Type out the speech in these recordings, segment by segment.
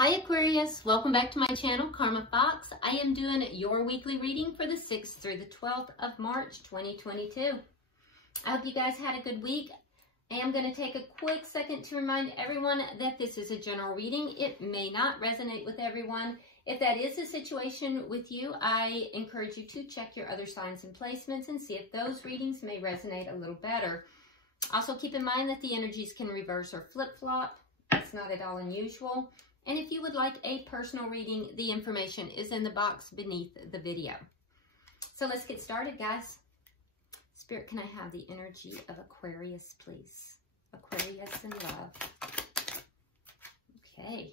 Hi Aquarius, welcome back to my channel, Karma Fox. I am doing your weekly reading for the 6th through the 12th of March 2022. I hope you guys had a good week. I am going to take a quick second to remind everyone that this is a general reading. It may not resonate with everyone. If that is the situation with you, I encourage you to check your other signs and placements and see if those readings may resonate a little better. Also keep in mind that the energies can reverse or flip-flop. It's not at all unusual. And if you would like a personal reading, the information is in the box beneath the video. So let's get started, guys. Spirit, can I have the energy of Aquarius, please? Aquarius in love. Okay.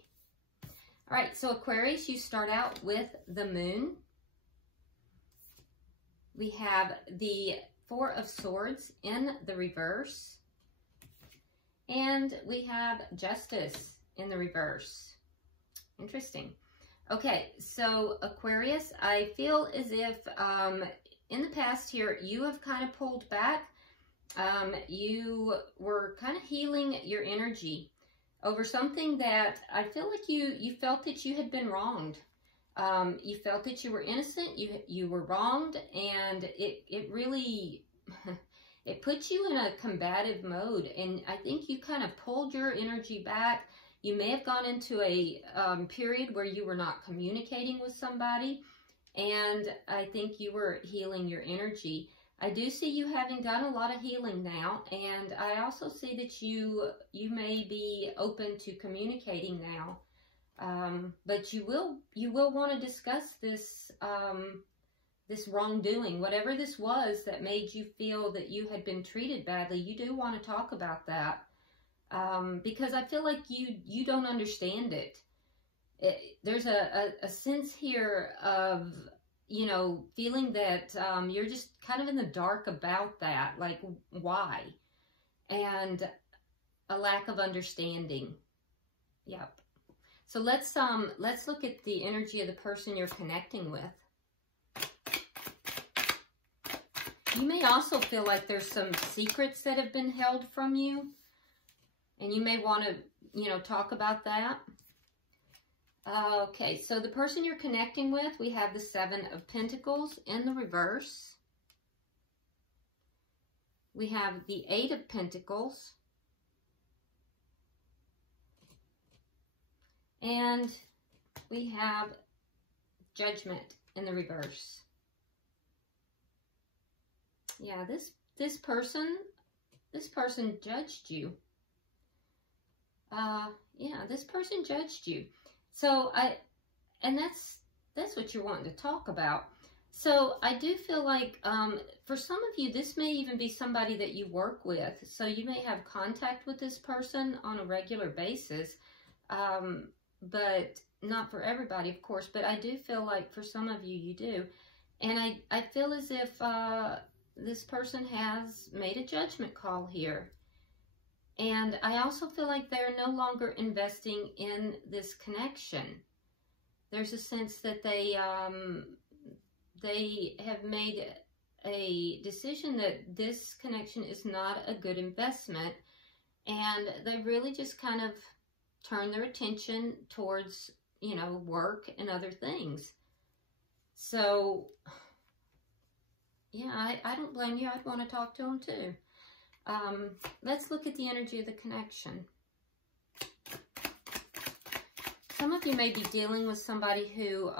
All right, so Aquarius, you start out with the moon. We have the Four of Swords in the reverse. And we have Justice in the reverse. Interesting. Okay, so Aquarius, I feel as if in the past here, you have kind of pulled back. You were kind of healing your energy over something that I feel like you felt that you had been wronged. You felt that you were innocent, you were wronged, and it really, it put you in a combative mode. And I think you kind of pulled your energy back. You may have gone into a period where you were not communicating with somebody, and I think you were healing your energy. I do see you having done a lot of healing now, and I also see that you may be open to communicating now. But you will want to discuss this this wrongdoing, whatever this was that made you feel that you had been treated badly. You do want to talk about that. Because I feel like you don't understand it. There's a sense here of, you know, feeling that you're just kind of in the dark about that, like why, and a lack of understanding. Yep. So let's look at the energy of the person you're connecting with. You may also feel like there's some secrets that have been held from you. And you may want to, you know, talk about that. Okay, so the person you're connecting with, we have the Seven of Pentacles in the reverse. We have the Eight of Pentacles. And we have Judgment in the reverse. Yeah, this person judged you. Yeah, this person judged you. So that's what you're wanting to talk about. So I do feel like, for some of you, this may even be somebody that you work with. So you may have contact with this person on a regular basis, but not for everybody, of course. But I do feel like for some of you, you do. And I feel as if, this person has made a judgment call here. And I also feel like they're no longer investing in this connection. There's a sense that they have made a decision that this connection is not a good investment. And they really just kind of turn their attention towards, you know, work and other things. So, yeah, I don't blame you. I'd want to talk to them too. Let's look at the energy of the connection. Some of you may be dealing with somebody who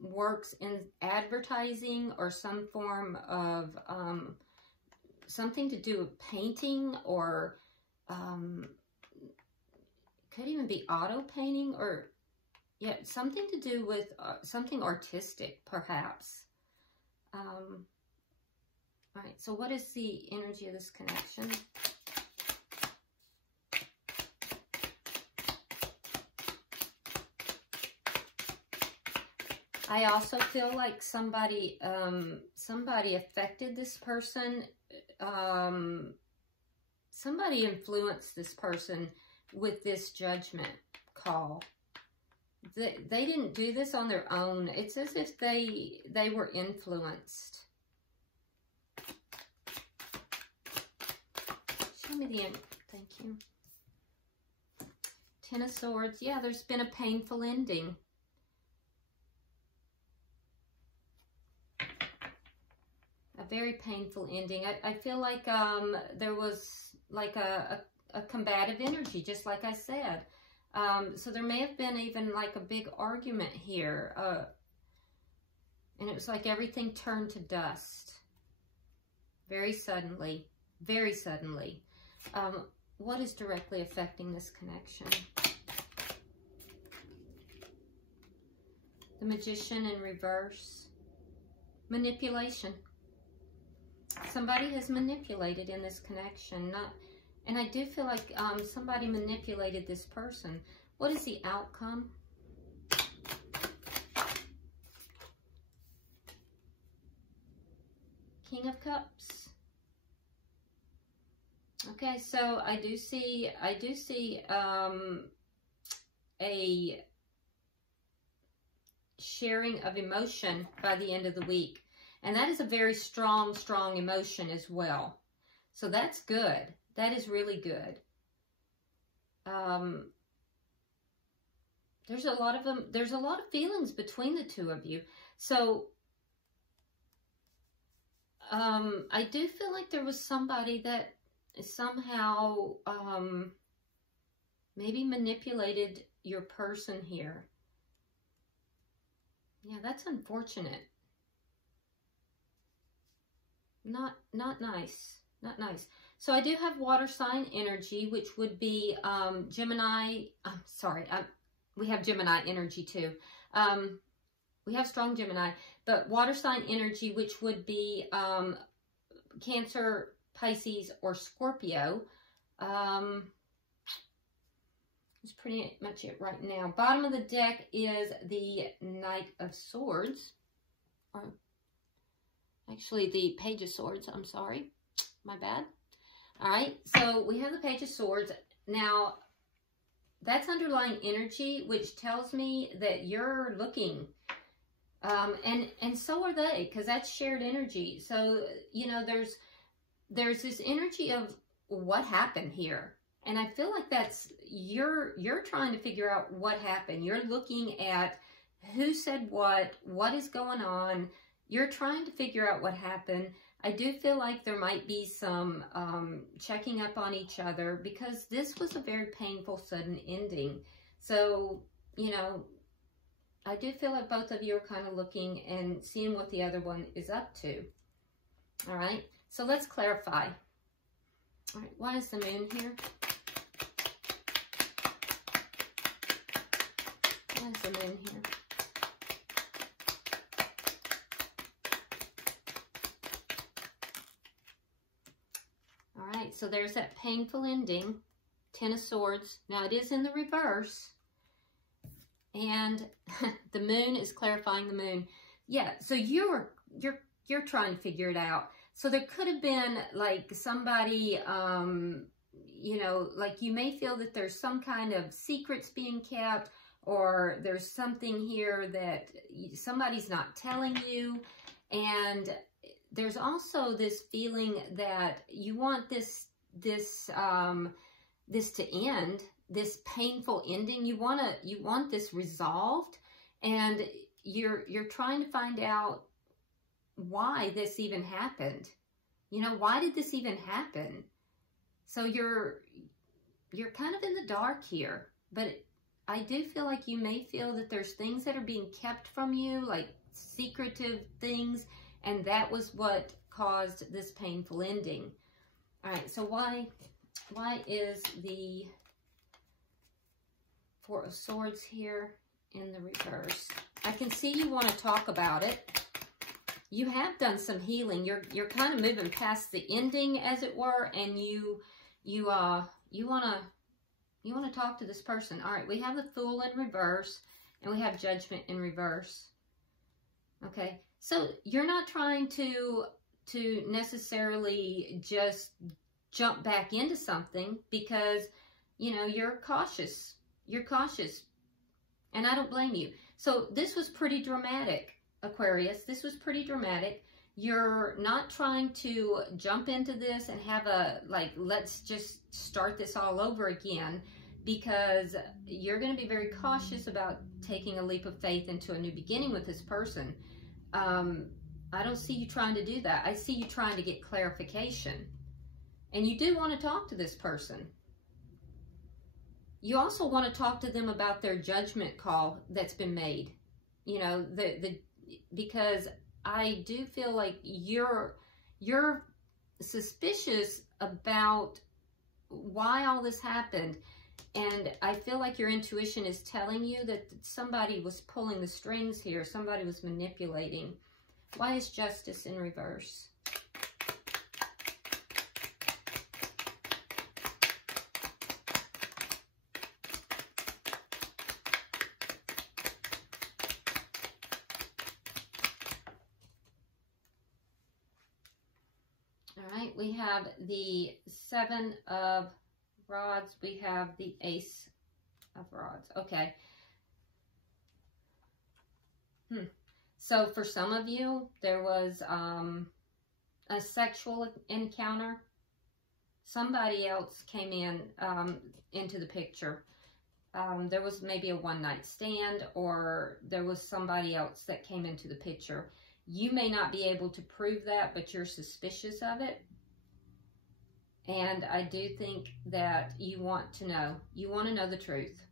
works in advertising or some form of something to do with painting, or could even be auto painting, or yeah, something to do with something artistic, perhaps. All right, so what is the energy of this connection? I also feel like somebody affected this person. Somebody influenced this person with this judgment call. They didn't do this on their own. It's as if they were influenced. Show me the end. Thank you. Ten of Swords. Yeah, there's been a painful ending. A very painful ending. I feel like there was like a combative energy, just like I said. So there may have been even like a big argument here. And it was like everything turned to dust. Very suddenly. Very suddenly. What is directly affecting this connection? The Magician in reverse. Manipulation. Somebody has manipulated in this connection. And I do feel like somebody manipulated this person. What is the outcome? King of Cups. Okay, so I do see a sharing of emotion by the end of the week. And that is a very strong, strong emotion as well. So that's good. That is really good. There's a lot of them. There's a lot of feelings between the two of you. So I do feel like there was somebody that somehow maybe manipulated your person here. Yeah, that's unfortunate. Not nice. Not nice. So I do have water sign energy, which would be Gemini. I'm sorry. We have Gemini energy too. We have strong Gemini, but water sign energy, which would be Cancer, Pisces, or Scorpio. It's pretty much it right now. Bottom of the deck is the Knight of Swords. Or actually, the Page of Swords. I'm sorry. My bad. All right. So we have the Page of Swords. Now, that's underlying energy, which tells me that you're looking. And so are they, because that's shared energy. So, you know, there's this energy of what happened here. And I feel like that's, you're trying to figure out what happened. You're looking at who said what is going on. You're trying to figure out what happened. I do feel like there might be some checking up on each other, because this was a very painful, sudden ending. So, you know, I do feel like both of you are kind of looking and seeing what the other one is up to. All right, so let's clarify. All right, why is the moon here? Why is the moon here? All right, so there's that painful ending, Ten of Swords. Now it is in the reverse. And the moon is clarifying the moon. Yeah, so you're trying to figure it out. So there could have been like somebody, you know, like you may feel that there's some kind of secrets being kept, or there's something here that somebody's not telling you. And there's also this feeling that you want this to end. This painful ending, you want this resolved, and you're trying to find out why this even happened. You know, why did this even happen? So you're kind of in the dark here, but I do feel like you may feel that there's things that are being kept from you, like secretive things, and that was what caused this painful ending. All right, so why is the Four of Swords here in the reverse? I can see you want to talk about it. You have done some healing. You're kind of moving past the ending, as it were, and you want to talk to this person. All right, we have the Fool in reverse, and we have Judgment in reverse. Okay, so you're not trying to necessarily just jump back into something, because you know you're cautious. You're cautious, and I don't blame you. So this was pretty dramatic, Aquarius. This was pretty dramatic. You're not trying to jump into this and have a, like, let's just start this all over again. because you're going to be very cautious about taking a leap of faith into a new beginning with this person. I don't see you trying to do that. I see you trying to get clarification. And you do want to talk to this person. You also want to talk to them about their judgment call that's been made. You know, because I do feel like you're suspicious about why all this happened. And I feel like your intuition is telling you that somebody was pulling the strings here. Somebody was manipulating. Why is justice in reverse? All right, we have the 7 of Rods. We have the Ace of Rods. Okay. So for some of you, there was a sexual encounter. Somebody else came in into the picture. There was maybe a one-night stand, or there was somebody else that came into the picture. You may not be able to prove that, but you're suspicious of it. And I do think that you want to know. You want to know the truth.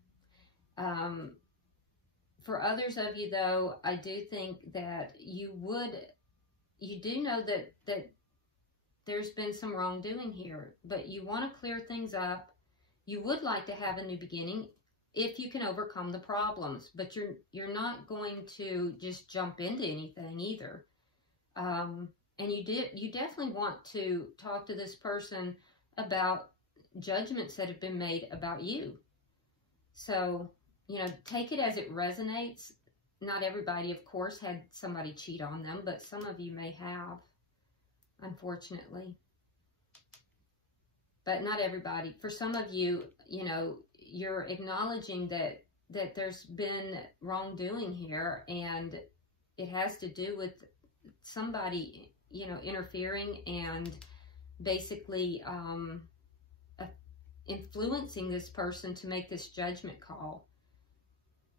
For others of you, though, I do think that you do know that there's been some wrongdoing here, but you want to clear things up. You would like to have a new beginning if you can overcome the problems, but you're not going to just jump into anything either. And you definitely want to talk to this person about judgments that have been made about you. So, you know, take it as it resonates. Not everybody, of course, had somebody cheat on them, but some of you may have, unfortunately. But not everybody. For some of you, you know, you're acknowledging that there's been wrongdoing here, and it has to do with somebody, you know, interfering and basically influencing this person to make this judgment call.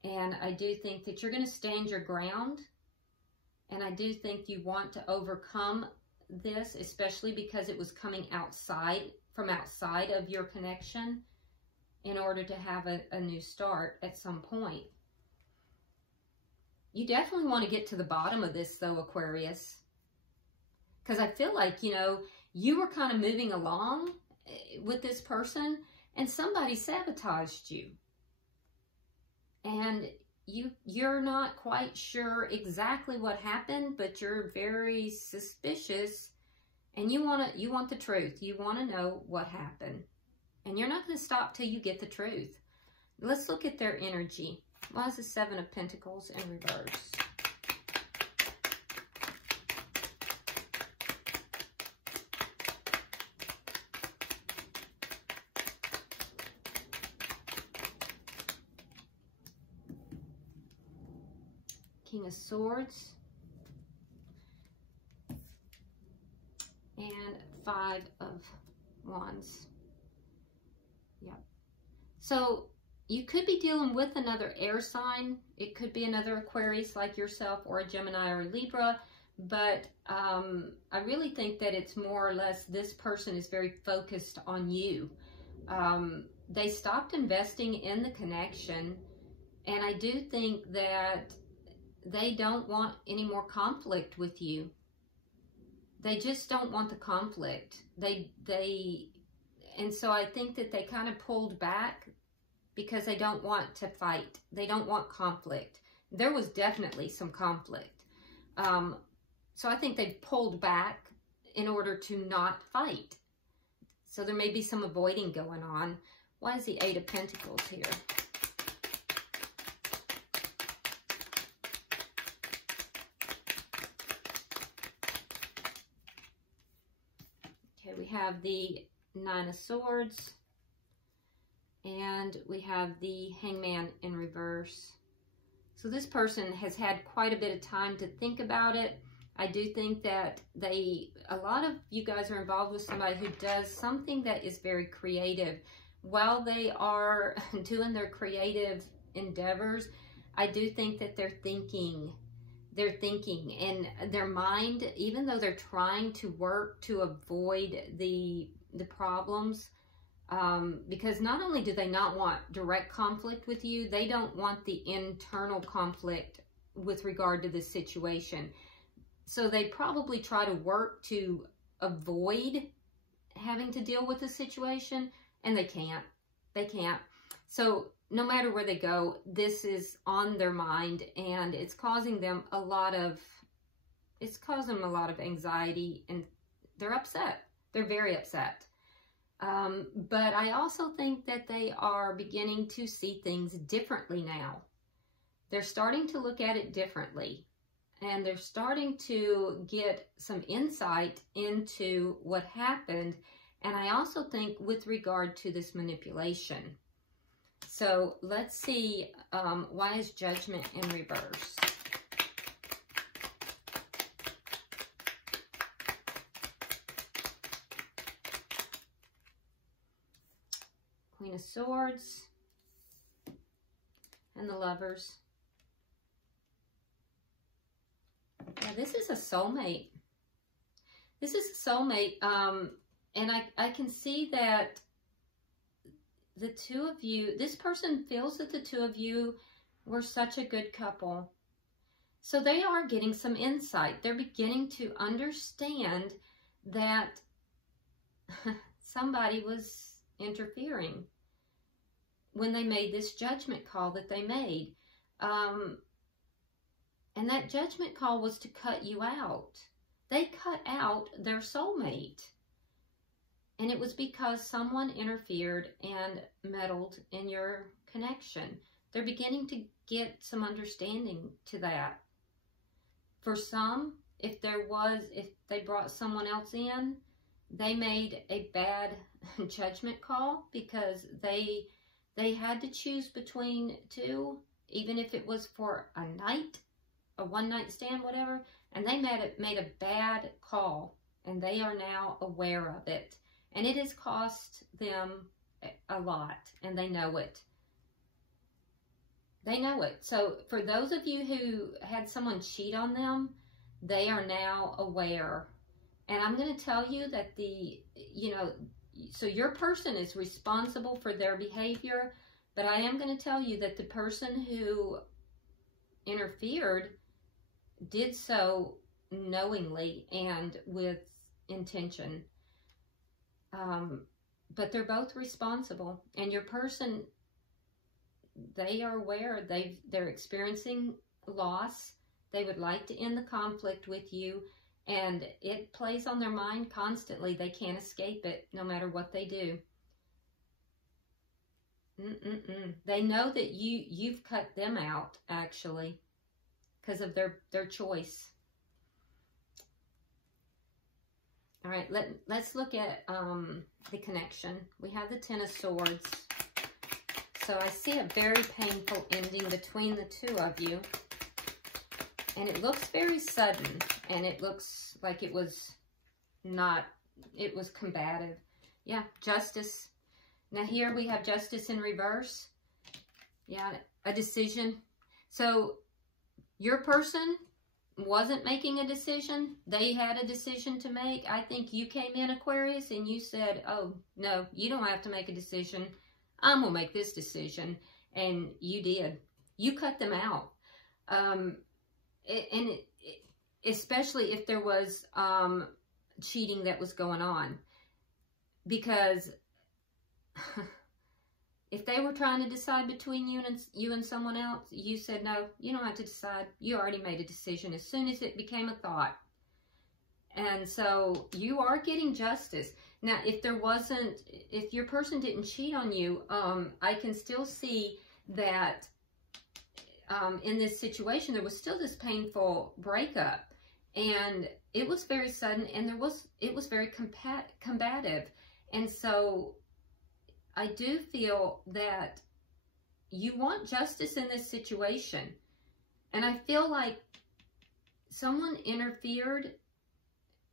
And I do think that you're going to stand your ground, and I do think you want to overcome this, especially because it was coming from outside of your connection, in order to have a new start at some point. You definitely want to get to the bottom of this, though, Aquarius. Because I feel like, you know, you were kind of moving along with this person, and somebody sabotaged you. And you're not quite sure exactly what happened, but you're very suspicious, and you want the truth. You want to know what happened. And you're not going to stop till you get the truth. Let's look at their energy. Why is the 7 of Pentacles in reverse? King of Swords. And 5 of Wands. Yep. So you could be dealing with another air sign. It could be another Aquarius like yourself, or a Gemini or a Libra. But I really think that it's more or less this person is very focused on you. They stopped investing in the connection. And I do think that they don't want any more conflict with you. They just don't want the conflict. And so I think that they kind of pulled back because they don't want to fight. They don't want conflict. There was definitely some conflict. So I think they pulled back in order to not fight. So there may be some avoiding going on. Why is the 8 of Pentacles here? Okay, we have the 9 of Swords, and we have the Hangman in reverse. So this person has had quite a bit of time to think about it. I do think that a lot of you guys are involved with somebody who does something that is very creative, while they are doing their creative endeavors, I do think that they're thinking, and their mind, even though they're trying to work to avoid the problems, because not only do they not want direct conflict with you, they don't want the internal conflict with regard to this situation. So they probably try to work to avoid having to deal with the situation, and they can't. They can't. So no matter where they go, this is on their mind, and it's causing them a lot of anxiety, and they're upset. They're very upset. But I also think that they are beginning to see things differently now. They're starting to look at it differently, and they're starting to get some insight into what happened. And I also think with regard to this manipulation. So let's see, why is Judgment in reverse? Queen of Swords and the Lovers. Yeah, this is a soulmate. This is a soulmate, and I can see that the two of you, this person feels that the two of you were such a good couple. So they are getting some insight. They're beginning to understand that somebody was interfering when they made this judgment call that they made. And that judgment call was to cut you out. They cut out their soulmate. And it was because someone interfered and meddled in your connection. They're beginning to get some understanding to that. For some, if they brought someone else in, they made a bad judgment call because they had to choose between two, even if it was for a night, a one-night stand, whatever, and they made a bad call, and they are now aware of it. And it has cost them a lot, and they know it. They know it. So for those of you who had someone cheat on them, they are now aware. And I'm going to tell you that so your person is responsible for their behavior, but I am going to tell you that the person who interfered did so knowingly and with intention. But they're both responsible, and your person, they are aware, they're experiencing loss. They would like to end the conflict with you, and it plays on their mind constantly. They can't escape it no matter what they do. They know that you've cut them out, actually, because of their choice. All right, let's look at the connection. We have the Ten of Swords. So I see a very painful ending between the two of you. And it looks very sudden. And it looks like it was combative. Yeah, Justice. Now here we have Justice in reverse. Yeah, a decision. So your person wasn't making a decision. They had a decision to make. I think you came in, Aquarius, and you said, oh, no, you don't have to make a decision. I'm going to make this decision. And you did. You cut them out. Especially if there was cheating that was going on. Because if they were trying to decide between you and someone else, you said, no, you don't have to decide. You already made a decision as soon as it became a thought. And so you are getting justice. Now, if your person didn't cheat on you, I can still see that in this situation, there was still this painful breakup. And it was very sudden, and it was very combative. And so I do feel that you want justice in this situation. And I feel like someone interfered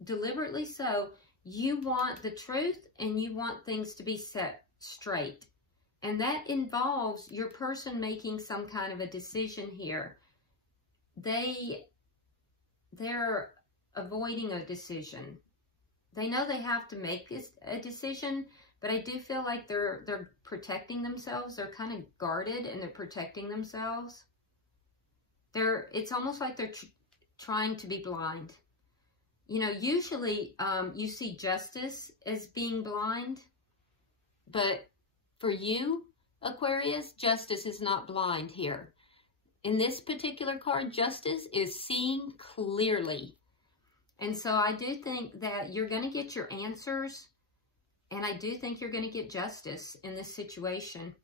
deliberately so. You want the truth, and you want things to be set straight. And that involves your person making some kind of a decision here. They're avoiding a decision. They know they have to make a decision, but I do feel like they're protecting themselves. They're kind of guarded and they're protecting themselves. It's almost like they're trying to be blind. You know, usually you see justice as being blind, but for you, Aquarius, justice is not blind here. In this particular card, justice is seeing clearly. And so I do think that you're going to get your answers, and I do think you're going to get justice in this situation.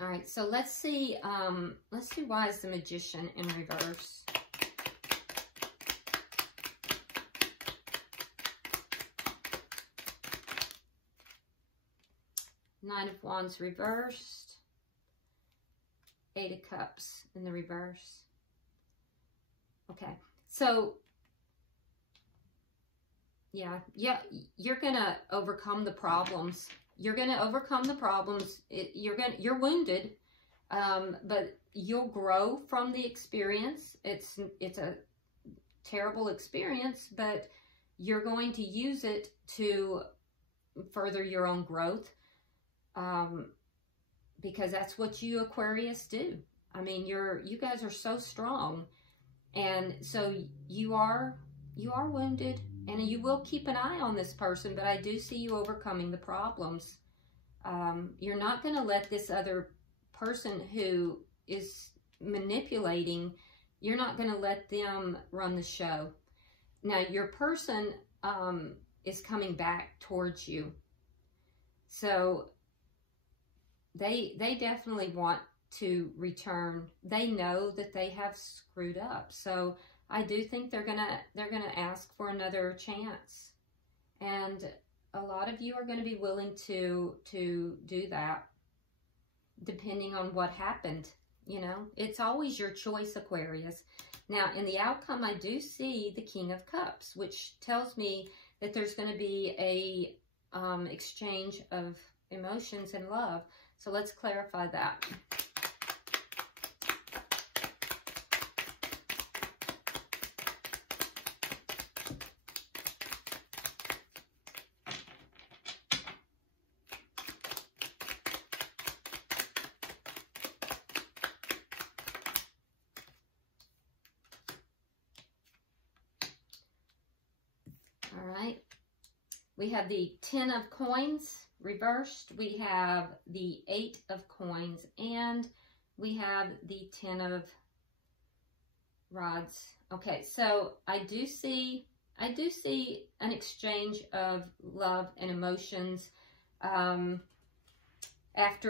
All right, so let's see why is the Magician in reverse. Nine of Wands reversed. Eight of Cups in the reverse. Okay, so yeah, you're gonna overcome the problems. You're gonna overcome the problems. You're wounded, but you'll grow from the experience. It's a terrible experience, but you're going to use it to further your own growth. Because that's what you Aquarius do. I mean, you guys are so strong, and so you are wounded, and you will keep an eye on this person, but I do see you overcoming the problems. You're not going to let this other person who is manipulating, you're not going to let them run the show. Now, your person is coming back towards you. So they definitely want to return. They know that they have screwed up. So I do think they're gonna ask for another chance. And a lot of you are going to be willing to do that, depending on what happened. You know, it's always your choice, Aquarius. Now, in the outcome, I do see the King of Cups, which tells me that there's going to be a exchange of emotions and love. So let's clarify that. All right. We have the 10 of Coins reversed. We have the 8 of Coins, and we have the 10 of Rods. Okay, so I do see an exchange of love and emotions after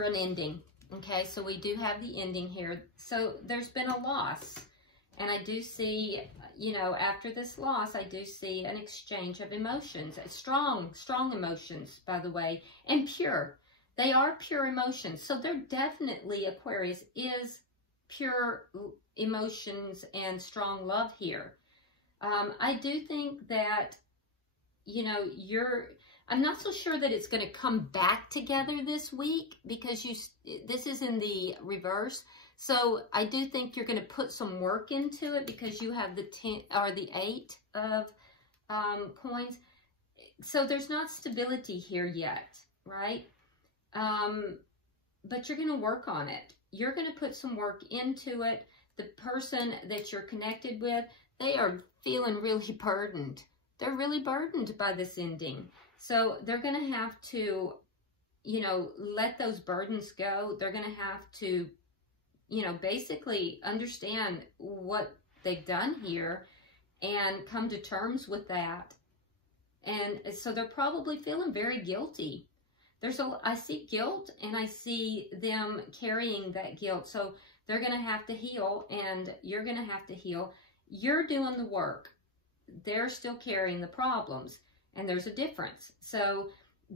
an ending. Okay, so we do have the ending here. So there's been a loss. And I do see, you know, after this loss, I do see an exchange of emotions. Strong emotions, by the way, and pure. They are pure emotions. So they're definitely, Aquarius, is pure emotions and strong love here. I do think that, you know, I'm not so sure that it's going to come back together this week, because this is in the reverse. So I do think you're going to put some work into it, because you have the 10 or the 8 of Coins. So there's not stability here yet, right? But you're going to work on it. You're going to put some work into it. The person that you're connected with, they are feeling really burdened. They're really burdened by this ending. So they're going to have to, you know, let those burdens go. They're going to have to, you know, basically understand what they've done here and come to terms with that. And so they're probably feeling very guilty. I see guilt, and I see them carrying that guilt. So they're going to have to heal, and you're going to have to heal. You're doing the work. They're still carrying the problems, and there's a difference. So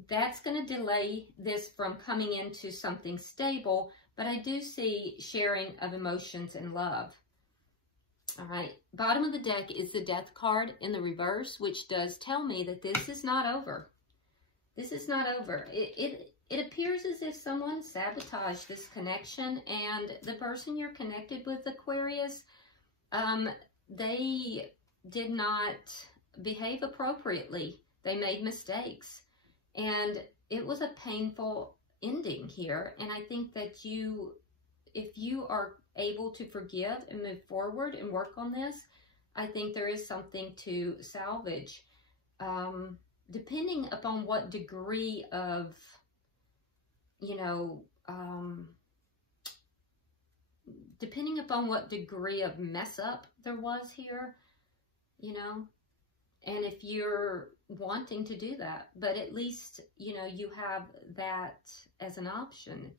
that's going to delay this from coming into something stable. But I do see sharing of emotions and love. All right. Bottom of the deck is the Death card in the reverse, which does tell me that this is not over. This is not over. It appears as if someone sabotaged this connection, and the person you're connected with, Aquarius, they did not behave appropriately. They made mistakes, and it was a painful ending here. And I think that if you are able to forgive and move forward and work on this, I think there is something to salvage, depending upon what degree of, depending upon what degree of mess up there was here, and if you're wanting to do that, but at least, you have that as an option.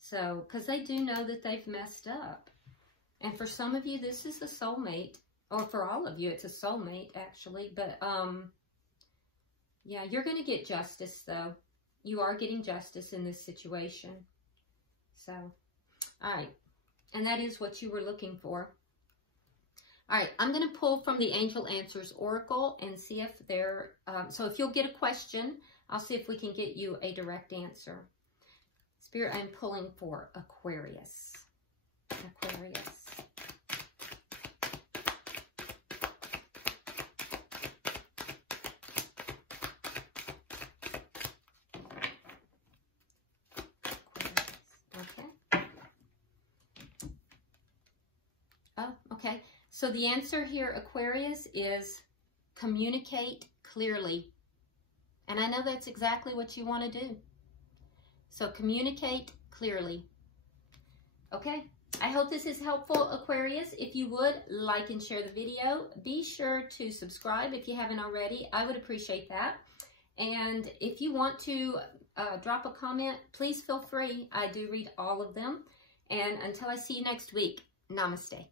So, because they do know that they've messed up. And for some of you, this is a soulmate, or for all of you, it's a soulmate, actually. But, yeah, you're going to get justice, though. You are getting justice in this situation. So, all right. And that is what you were looking for. All right, I'm going to pull from the Angel Answers Oracle and see if they're, so if you'll get a question, I'll see if we can get you a direct answer. Spirit, I'm pulling for Aquarius. Aquarius. Okay. Oh, okay. So the answer here, Aquarius, is communicate clearly. And I know that's exactly what you want to do. So communicate clearly. Okay. I hope this is helpful, Aquarius. If you would, like and share the video. Be sure to subscribe if you haven't already. I would appreciate that. And if you want to drop a comment, please feel free. I do read all of them. And until I see you next week, namaste.